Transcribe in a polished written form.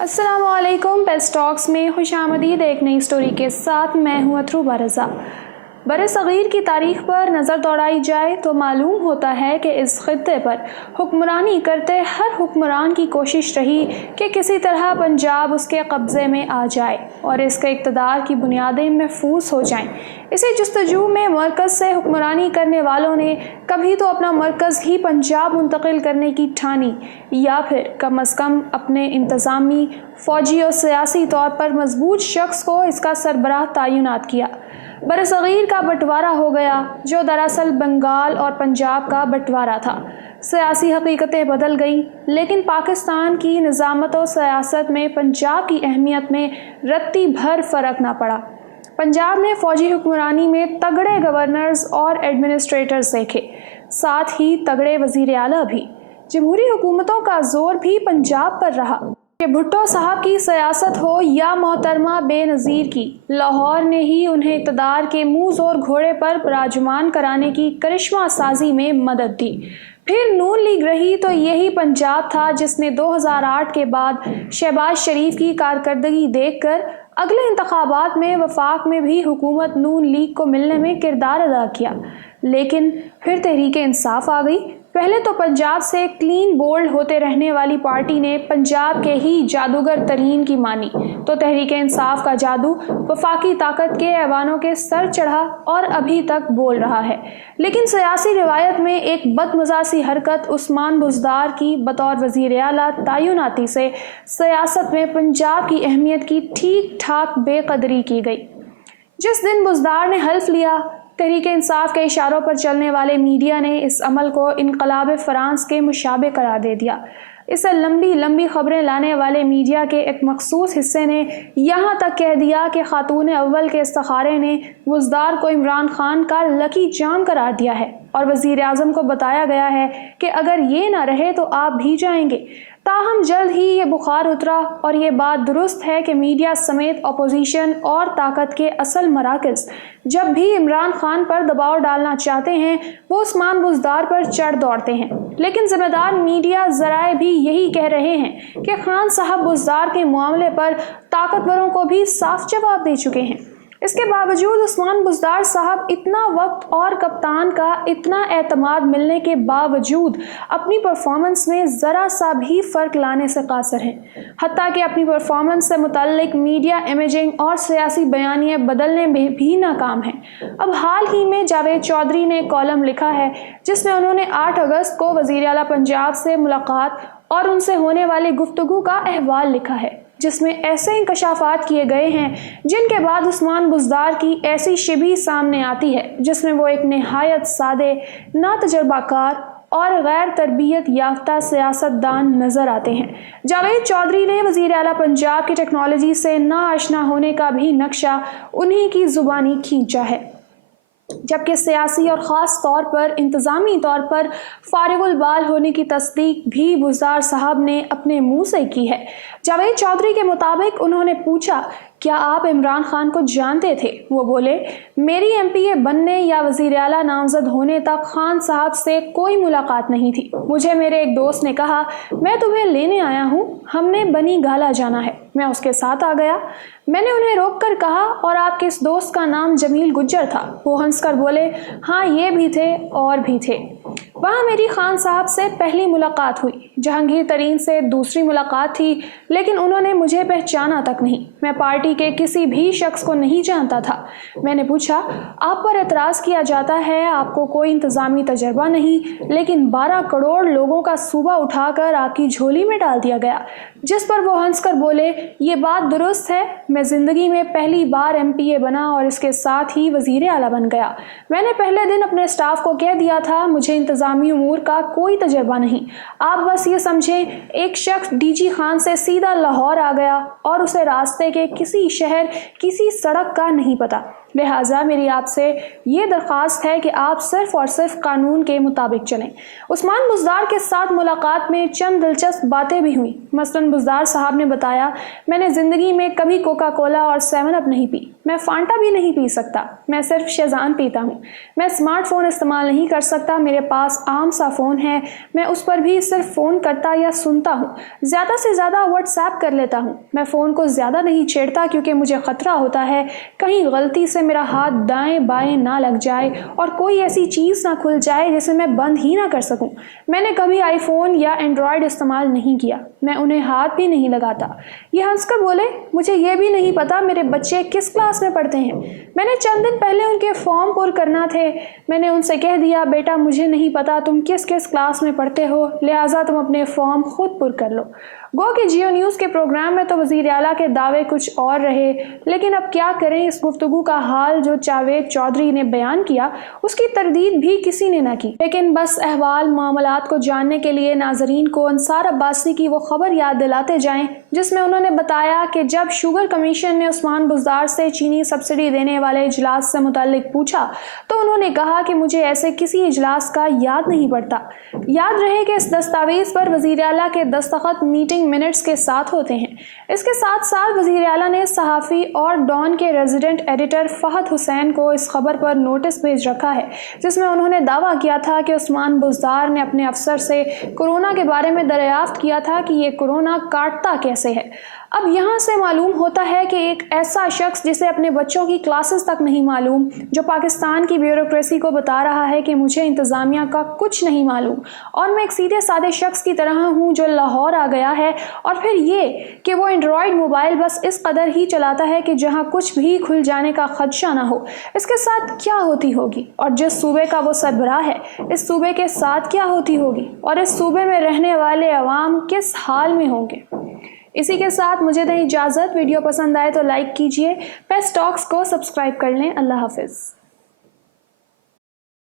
अस्सलाम वालेकुम। Paste talks में खुश आमदीद। एक नई स्टोरी के साथ मैं हूँ अथरूबा रज़ा। बरसग़ीर की तारीख़ पर नज़र दौड़ाई जाए तो मालूम होता है कि इस खित्ते पर हुक्मरानी करते हर हुक्मरान की कोशिश रही कि किसी तरह पंजाब उसके कब्ज़े में आ जाए और इसके इक़्तिदार की बुनियादें महफूज हो जाएं। इसी जस्तजू में मरकज़ से हुक्मरानी करने वालों ने कभी तो अपना मरकज़ ही पंजाब मुंतकिल करने की ठानी या फिर कम अज़ कम अपने इंतज़ामी, फ़ौजी और सियासी तौर पर मजबूत शख्स को इसका सरबराह तैनात किया। बरसग़ीर का बंटवारा हो गया जो दरअसल बंगाल और पंजाब का बंटवारा था। सियासी हकीकतें बदल गईं, लेकिन पाकिस्तान की निज़ामत और सियासत में पंजाब की अहमियत में रत्ती भर फ़र्क ना पड़ा। पंजाब ने फ़ौजी हुक्मरानी में तगड़े गवर्नर्स और एडमिनिस्ट्रेटर्स देखे, साथ ही तगड़े वज़ीर आला भी। जमहूरी हुकूमतों का जोर भी पंजाब पर रहा कि भुट्टो साहब की सियासत हो या मोहतरमा बेनज़ीर की, लाहौर ने ही उन्हें इक़्तिदार के मुँह ज़ोर घोड़े पर विराजमान कराने की करिश्मा साजी में मदद दी। फिर नून लीग रही तो यही पंजाब था जिसने 2008 के बाद शहबाज शरीफ की कारकर्दगी देखकर अगले इंतखाबात में वफाक में भी हुकूमत नून लीग को मिलने में किरदार अदा किया। लेकिन फिर तहरीक इंसाफ आ गई। पहले तो पंजाब से क्लीन बोल्ड होते रहने वाली पार्टी ने पंजाब के ही जादूगर तरीन की मानी तो तहरीक इंसाफ का जादू वफाकी ताकत के ऐवानों के सर चढ़ा और अभी तक बोल रहा है। लेकिन सियासी रिवायत में एक बदमज़ा हरकत उस्मान बुज़दार की बतौर वज़ीर आला तैनाती से सियासत में पंजाब की अहमियत की ठीक ठाक बेकदरी की गई। जिस दिन बुज़दार ने हल्फ लिया, तहरीक इंसाफ के इशारों पर चलने वाले मीडिया ने इस अमल को इनकलाब फ़रांस के मुशाबे करार दे दिया। इसे लंबी लंबी खबरें लाने वाले मीडिया के एक मखसूस हिस्से ने यहाँ तक कह दिया कि खातून अव्वल के इस्तिखारे ने बुज़दार को इमरान खान का लकी चार्म करार दिया है और वज़ीर आज़म को बताया गया है कि अगर ये ना रहे तो आप भी जाएंगे। ताहम जल्द ही ये बुखार उतरा और ये बात दुरुस्त है कि मीडिया समेत अपोजिशन और ताकत के असल मराकज़ जब भी इमरान खान पर दबाव डालना चाहते हैं वो उस्मान बुज़दार पर चढ़ दौड़ते हैं। लेकिन ज़िम्मेदार मीडिया ज़राए भी यही कह रहे हैं कि खान साहब बुज़दार के मामले पर ताकतवरों को भी साफ जवाब दे चुके हैं। इसके बावजूद उस्मान बुज़दार साहब इतना वक्त और कप्तान का इतना एतमाद मिलने के बावजूद अपनी परफॉर्मेंस में ज़रा सा भी फ़र्क लाने से कासिर हैं। हत्ता कि अपनी परफॉर्मेंस से मुतल्लिक मीडिया इमेजिंग और सियासी बयानिए बदलने में भी नाकाम हैं। अब हाल ही में जावेद चौधरी ने कॉलम लिखा है जिसमें उन्होंने 8 अगस्त को वज़ीर आला पंजाब से मुलाकात और उनसे होने वाली गुफ्तगू का अहवाल लिखा है, जिसमें ऐसे इंकशाफात किए गए हैं जिनके बाद उस्मान बुज़दार की ऐसी शिबी सामने आती है जिसमें वो एक नहायत सादे, नातजुर्बाकार और गैर तरबियत याफ्ता सियासतदान नज़र आते हैं। जावेद चौधरी ने वज़ीर आला पंजाब की टेक्नोलॉजी से नाआशना होने का भी नक्शा उन्हीं की ज़ुबानी खींचा है, जबकि सियासी और ख़ास तौर पर इंतज़ामी तौर पर फारिगुल बाल होने की तस्दीक भी बुज़दार साहब ने अपने मुंह से की है। जावेद चौधरी के मुताबिक उन्होंने पूछा, क्या आप इमरान खान को जानते थे? वो बोले, मेरी MPA बनने या वज़ीर आला नामज़द होने तक खान साहब से कोई मुलाकात नहीं थी। मुझे मेरे एक दोस्त ने कहा, मैं तुम्हें लेने आया हूँ, हमने बनी गाला जाना है। मैं उसके साथ आ गया। मैंने उन्हें रोक कर कहा, और आपके इस दोस्त का नाम जमील गुज्जर था? वो हंसकर बोले, हाँ ये भी थे और भी थे। वहाँ मेरी खान साहब से पहली मुलाकात हुई, जहांगीर तरीन से दूसरी मुलाकात थी, लेकिन उन्होंने मुझे पहचाना तक नहीं। मैं पार्टी के किसी भी शख्स को नहीं जानता था। मैंने पूछा, आप पर एतराज़ किया जाता है, आपको कोई इंतज़ामी तजर्बा नहीं, लेकिन 12 करोड़ लोगों का सूबा उठाकर आपकी झोली में डाल दिया गया। जिस पर वो हंसकर बोले, ये बात दुरुस्त है, मैं ज़िंदगी में पहली बार MPA बना और इसके साथ ही वज़ीर आला बन गया। मैंने पहले दिन अपने स्टाफ को कह दिया था, मुझे इंतज़ामी उमूर का कोई तजर्बा नहीं। आप बस ये समझें, एक शख्स DG खान से सीधा लाहौर आ गया और उसे रास्ते के किसी शहर, किसी सड़क का नहीं पता। لہٰذا میری آپ سے یہ درخواست ہے کہ آپ صرف اور صرف قانون کے مطابق چلیں۔ عثمان بزدار کے ساتھ ملاقات میں چند دلچسپ باتیں بھی ہوئیں۔ مثلاً بزدار صاحب نے بتایا، میں نے زندگی میں کبھی کوکا کولا اور 7 اپ نہیں پی، میں فانٹا بھی نہیں پی سکتا، میں صرف شیزان پیتا ہوں، میں اسمارٹ فون استعمال نہیں کر سکتا، میرے پاس عام سا فون ہے، میں اس پر بھی صرف فون کرتا یا سنتا ہوں، زیادہ سے زیادہ واٹس ایپ کر لیتا ہوں، میں فون کو زیادہ نہیں چھیڑتا کیونکہ مجھے خطرہ ہوتا ہے کہیں غلطی سے میرا ہاتھ دائیں بائیں نہ لگ جائے اور کوئی ایسی چیز نہ کھل جائے جسے میں بند ہی نہ کر سکوں۔ میں نے کبھی آئی فون یا اینڈرائیڈ استعمال نہیں کیا، میں انہیں ہاتھ بھی نہیں لگاتا۔ یہ ہنس کر بولے، مجھے یہ بھی نہیں پتا میرے بچے کس کلاس میں پڑھتے ہیں، میں نے چند دن پہلے ان کے فارم پر کرنا تھے، میں نے ان سے کہہ دیا، بیٹا مجھے نہیں پتا تم کس کلاس میں پڑھتے ہو، لہٰذا تم اپنے فارم خود پر کر لو۔ گو کہ جیو نیوز کے پروگرام میں تو وزیر اعلیٰ کے دعوے کچھ اور رہے، لیکن اب کیا کریں، اس گفتگو کا حال جو جاوید چودھری نے بیان کیا اس کی تردید بھی کسی نے نہ کی۔ لیکن بس احوال معاملات کو جاننے کے لیے ناظرین کو انصار عباسی کی وہ خبر یاد دلاتے جائیں جس میں انہوں نے بتایا کہ جب شوگر کمیشن نے عثمان بزدار سے چینی سبسڈی دینے والے اجلاس سے متعلق پوچھا تو انہوں نے کہا کہ مجھے ایسے کسی اجلاس کا یاد نہیں پڑتا۔ یاد رہے کہ اس دستاویز پر وزیر اعلیٰ کے دستخط میٹنگ منٹس کے ساتھ ہوتے ہیں۔ اس کے ساتھ ساتھ وزیر اعلیٰ نے صحافی اور ڈان کے ریزیڈنٹ ایڈیٹر فہد حسین کو اس خبر پر نوٹس بھیج رکھا ہے جس میں انہوں نے دعویٰ کیا تھا کہ عثمان بزدار نے اپنے افسر سے کورونا کے بارے میں دریافت کیا تھا کہ یہ کورونا کاٹتا کیسے ہے۔ اب یہاں سے معلوم ہوتا ہے کہ ایک ایسا شخص جسے اپنے بچوں کی کلاسز تک نہیں معلوم، جو پاکستان کی بیوروکریسی کو بتا رہا ہے کہ مجھے انتظامیہ کا کچھ نہیں معلوم اور میں ایک سیدھے سادے شخص کی طرح ہوں جو لاہور آ گیا ہے، اور پھر یہ کہ وہ اینڈرائیڈ موبائل بس اس قدر ہی چلاتا ہے کہ جہاں کچھ بھی کھل جانے کا خدشہ نہ ہو، اس کے ساتھ کیا ہوتی ہوگی؟ اور جس صوبے کا وہ سربراہ ہے اس صوبے کے ساتھ کیا ہوتی ہوگی؟ اور اس صوبے میں رہنے والے عوام کس حال میں ہوں گے؟ اسی کے ساتھ مجھے دیں اجازت۔ ویڈیو پسند آئے تو لائک کیجئے، پیس ٹاکس کو سبسکرائب کر لیں۔ اللہ حافظ۔